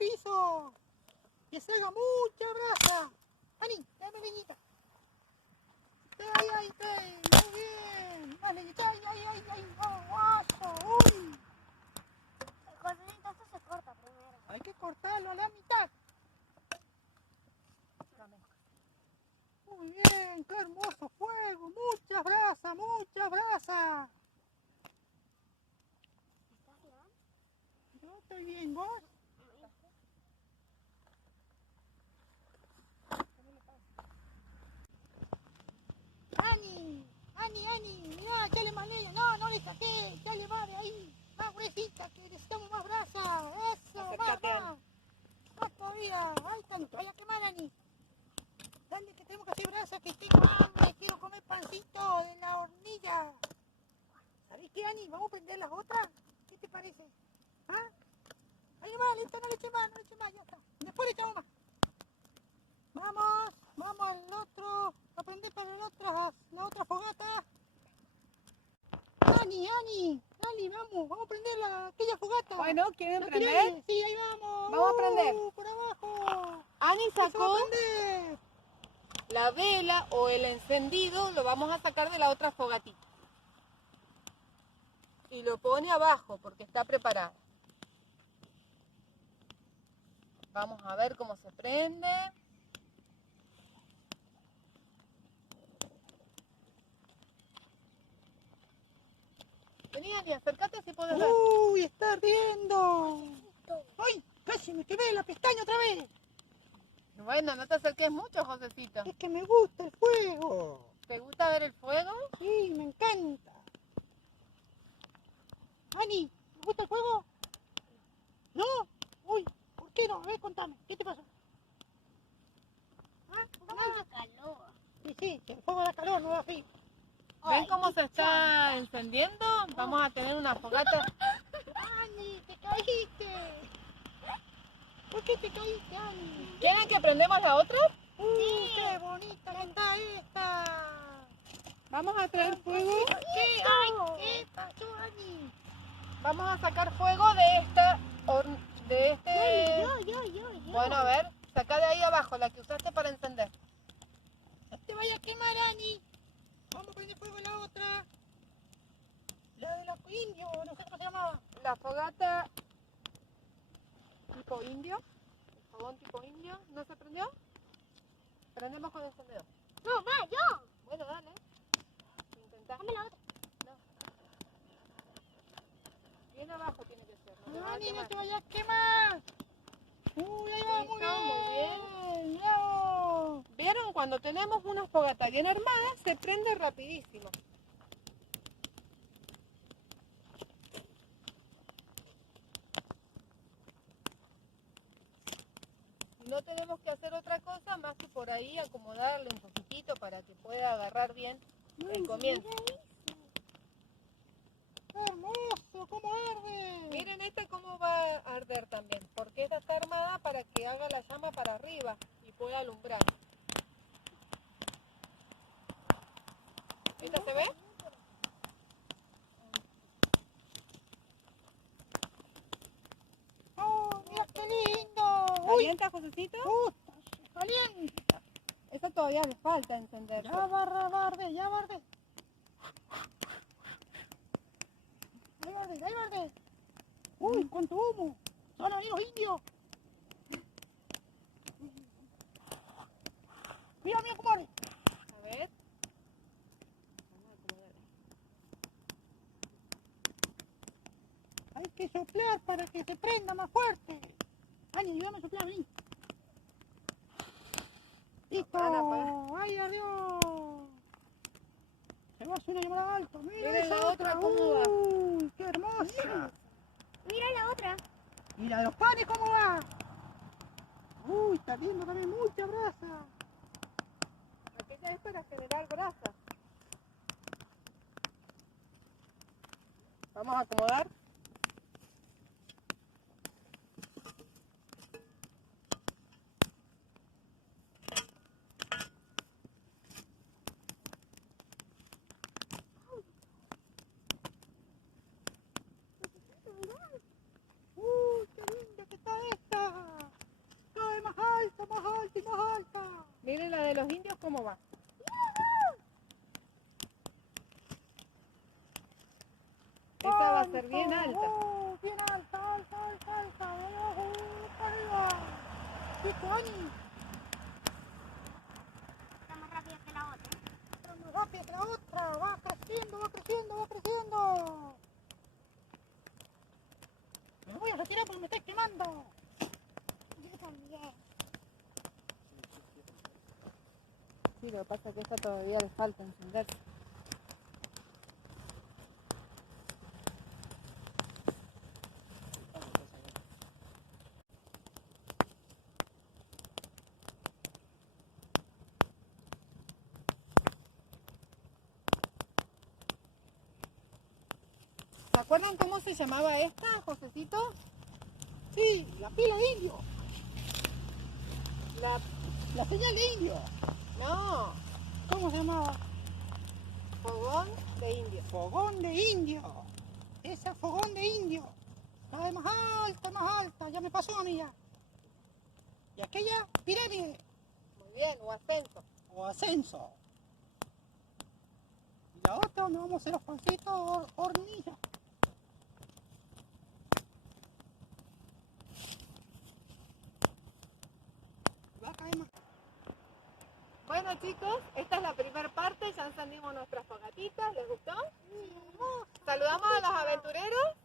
piso. Que salga mucha brasa. Ani, dame leñita. Ahí, muy bien. Más leñita, ay, guaso, uy. Josécito, esto se corta primero. Hay que cortarlo a la mitad. Muy bien, qué hermoso fuego. Muchas brasas, muchas brasas. ¿Estás bien? Yo estoy bien, ¿vos? Ani, mirá, echale más leña. No le saqué, echale más de ahí. Más gruesita, que necesitamos más brasa. Eso, Acércate, más. Más todavía. Ahí está, no te vaya a quemar, Ani. Dale, que tenemos que hacer brasa, que tengo hambre. Quiero comer pancito de la hornilla. ¿Sabés qué, Ani? ¿Vamos a prender las otras? ¿Qué te parece? ¿Ah? Ahí nomás, listo, no le eché más, ya está. Después le echamos más. Vamos al otro, a prender para la otra fogata. Ani, dale, vamos a prender aquella fogata. Bueno, ¿quieren ¿La prender? querés? Sí, ahí vamos. Vamos a prender. Por abajo. Ani Eso va a sacó prender. la vela o el encendido, lo vamos a sacar de la otra fogatita. Y lo pone abajo porque está preparada. Vamos a ver cómo se prende. Vení, Ani, acércate si puedes ver. Uy, está ardiendo. Ay, casi me quemé la pestaña otra vez. Bueno, no te acerques mucho, Josecito. Es que me gusta el fuego. ¿Te gusta ver el fuego? Sí, me encanta. Ani, ¿te gusta el fuego? ¿No? Uy, ¿por qué no? A ver, contame, ¿qué te pasó? ¿Ah? Da Nada. mucho calor. Sí, el fuego da calor, no da frío. ¿Ven cómo se está encendiendo? Vamos a tener una fogata. Ani, te caíste. ¿Por qué te caíste, Ani? ¿Quieren que prendemos la otra? Qué bonita que está esta. Vamos a traer fuego. ¿Qué? Ay, ¿qué pasó, Ani? Vamos a sacar fuego de esta de este. Yo. Bueno, a ver, saca de ahí abajo, la que usaste para encender. No te vayas a quemar, Ani. Vamos a prender fuego en la otra. La de los indios, no sé cómo se llamaba. La fogata tipo indio, el fogón tipo indio, ¿no se prendió? Prendemos con el encendedor. No, va, yo. Bueno, dale. Intentá. Dame la otra. No. Bien abajo tiene que ser. No te va a Ani, no quemar. te vayas a quemar. Uy, ahí va, Listo, muy bien. Bravo. ¿Vieron? Cuando tenemos una fogata bien armada, se prende rapidísimo. No tenemos que hacer otra cosa más que por ahí acomodarle un poquitito para que pueda agarrar bien el comienzo. Qué hermoso, cómo arde. Miren esta cómo va a arder también, porque esta está armada para que haga la llama para arriba y pueda alumbrar. ¿Esta se ve? Oh, mira qué lindo. Uy, ¿Calienta, Josecito? está caliente. Esta todavía le falta encender. Ya va a arder, ya va a arder. Ahí va a arder. Uy, cuánto humo. Son los indios. Mira cómo arde. A ver. Hay que soplar para que se prenda más fuerte. Ani, ayúdame a soplar, vení. Listo. Apaga. ¡Ay, ardió! Se va a hacer una llamada alta. Mira Miren esa la otra cómo va. Uy, qué hermosa. Mira la otra. ¿Y la de los panes cómo va? Uy, está viendo también mucha brasa. Aquella es para generar grasa. Vamos a acomodar. Qué linda que está esta. Ani. Está más rápido que la otra. Está más rápida que la otra. Va creciendo, va creciendo, va creciendo. Me voy a retirar porque me estoy quemando. Yo también. Sí, lo que pasa es que esta todavía le falta encenderse. ¿Se acuerdan cómo se llamaba esta, Josecito? Sí, la pila de indio. La... La señal de indio. No, ¿Cómo se llamaba? fogón de indio. Fogón de indio. Ese fogón de indio. Cada vez más alta, más alta. Ya me pasó a mí ya. Y aquella pirámide Muy bien, o ascenso. o ascenso. Y la otra donde vamos a hacer los pancitos hornilla. Va a caer más. Bueno chicos, esta es la primera parte, ya encendimos nuestras fogatitas, ¿les gustó? Sí. Saludamos a los aventureros.